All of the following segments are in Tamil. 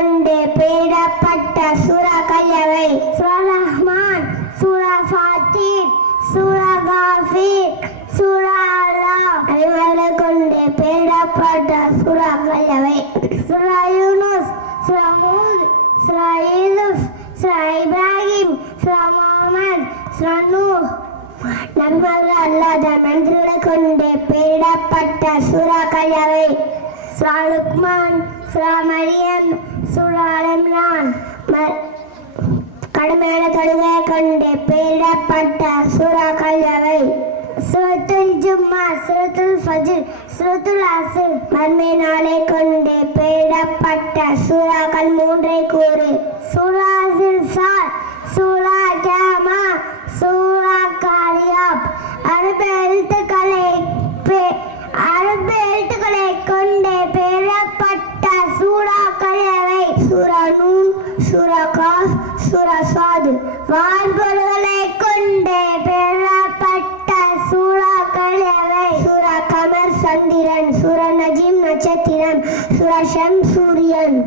கொண்டு பெயரிடப்பட்ட சூறாக்கள் எவை? சூரா ரஹ்மான், சூரா ஃபாத்திர், சூரா காஃபிர், சூரா அலாக். அனைவரை கொண்டு பெயரிடப்பட்ட சூறாக்கள் எவை? சூரா யூனுஸ், சூரா ஹூத், சூரா யூசுப், சூரா இப்ராஹிம், சூரா முஹம்மத், சூரா நூஹ். நபிமார்கள் அல்லாத மனிதர்களை கொண்டு பெயரிடப்பட்ட சூறாக்கள் எவை? சூரா லுக்மான், சூரா மரியம், சூரா அல் இம்ரான். கடுமையான தொழுகை கொண்டு பெயரிடப்பட்ட சூறாக்கள் எவை? சூரத்துல் ஜும்மா, சூரத்துல் ஃபஜ்ர், சூரத்துல் அஸ்ர். மறுமை நாளை கொண்டு பெயரிடப்பட்ட சூறாக்கள் மூன்றை கூறு. சூரா ஸில்சால், சூரா கியாமா, சூரா காரியாப். அரபு எழுத்துக்களை கொண்டு பெயரிடப்பட்ட சூறாக்கள் எவை? சூரா நூன், சூரா காஃப், சூரா சாத். வான்பொருள்களை கொண்டு பெயரிடப்பட்ட சூறாக்கள் எவை? சூரா கமர் சந்திரன், சூரா நஜீம் நட்சத்திரம், சூரா ஷம்ஸ் சூரியன்.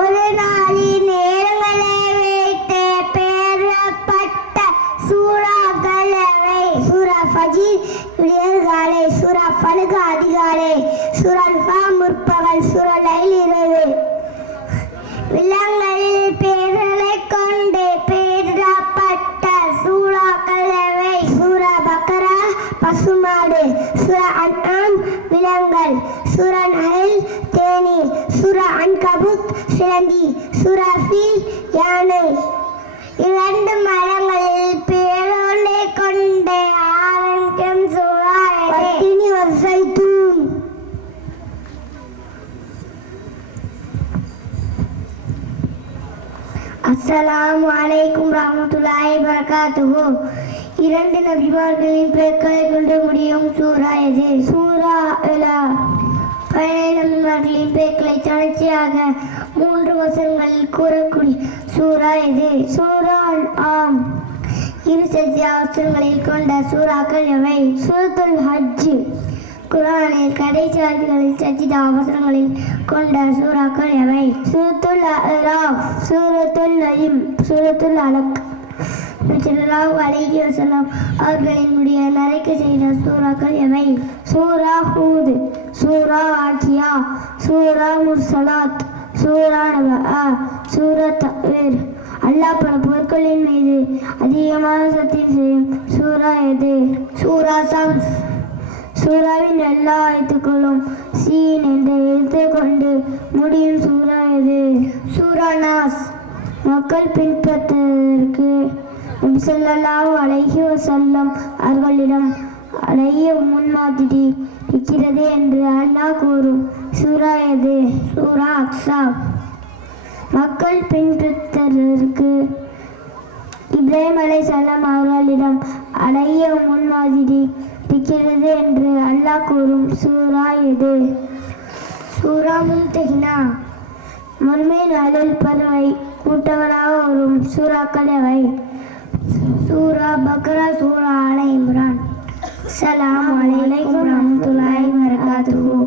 ஒரு நாளின் நேரங்களை வைத்து பெயரிடப்பட்ட சூறாக்கள் எவை? சூரா ஃபஜ்ர் விடியற்காலை, சூரா ஃபல்க் அதிகாலை, சூரா அன்ஃபா முற்பகல், சூரா லைல் இரவு. விலங்குகளில் பெயர்களை கொண்டு பெயரிடப்பட்ட சூறாக்கள் எவை? சூரா பக்ரா பசுமாடு, சூரா அன்ஆம் விலங்குகள், சூரா நஹல் தேனீ, சூரா அன்கபூத் சிலந்தி, சூரா ஃபீல் யானை. இரண்டு மரங்களில் பெயர்களை கொண்டு ஆரம்பிக்கும் சூறா எவை? வத்தீன் வஸ்ஸைத்தூன். அஸ்ஸலாமு அலைக்கும் ரஹ்மத்துல்லாஹி வபரகாத்துஹு. இரண்டு நபிமார்களின் பெயர்களை கொண்டு முடியும் சூரா எது? சூரா அலா. 17 நபிமார்களின் பெயர்களை தொடர்ச்சியாக 3 வசனங்களில் கூறக்கூடிய சூரா எது? சூரா ஆம். 20 வசனங்களில் கொண்ட சூறாக்கள் எவை? சூரத்துல் ஹஜ். குர்ஆனில் கடைசி ஆயத்துகளில் 7 அவசரங்களில் கொண்ட சூறாக்கள் எவை? சூரத்துல் அராஃப், சூரத்துல் நஜ்ம், சூரத்துல் அலக். ஸல்லல்லாஹு அலைஹி வஸல்லம் அவர்களினுடைய நரைக்க செய்த சூறாக்கள் எவை? சூரா ஹூத், சூரா வாக்கியா, சூரா முர்சலாத், சூரா நபா, சூரா தக்வீர். அல்லாஹ் பல பொருட்களின் மீது அதிகமாக சத்தியம் செய்யும் சூரா எது? சூரா ஷம்ஸ். சூராவின் எல்லா எழுத்துக்களும் சீன் என்ற எழுத்தை கொண்டு முடியும் சூரா எது? சூரா நாஸ். மக்கள் பின்பற்றுவதற்கு நபி ஸல்லல்லாஹு அலைஹி வஸல்லம் அவர்களிடம் அழகிய முன்மாதிரி இருக்கிறது என்று அல்லாஹ் கூறும் சூரா எது? சூரா அஹ்ஸாப். மக்கள் பின்பற்றுவதற்கு இப்ராஹிம் அலைஹிஸ்ஸலாம் அவர்களிடம் அழகிய முன்மாதிரி இருக்கிறது என்று அல்லாஹ் கூறும் சூரா எது? சூரா மும்தஹினா. மறுமை நாளில் பறவை கூட்டங்களாக வரும் சூறாக்கள் எவை? சூரா பக்ரா, சூரா ஆல இம்ரான். அஸ்ஸலாமு அலைக்கும் வரஹ்மத்துல்லாஹி வபரகாத்துஹு.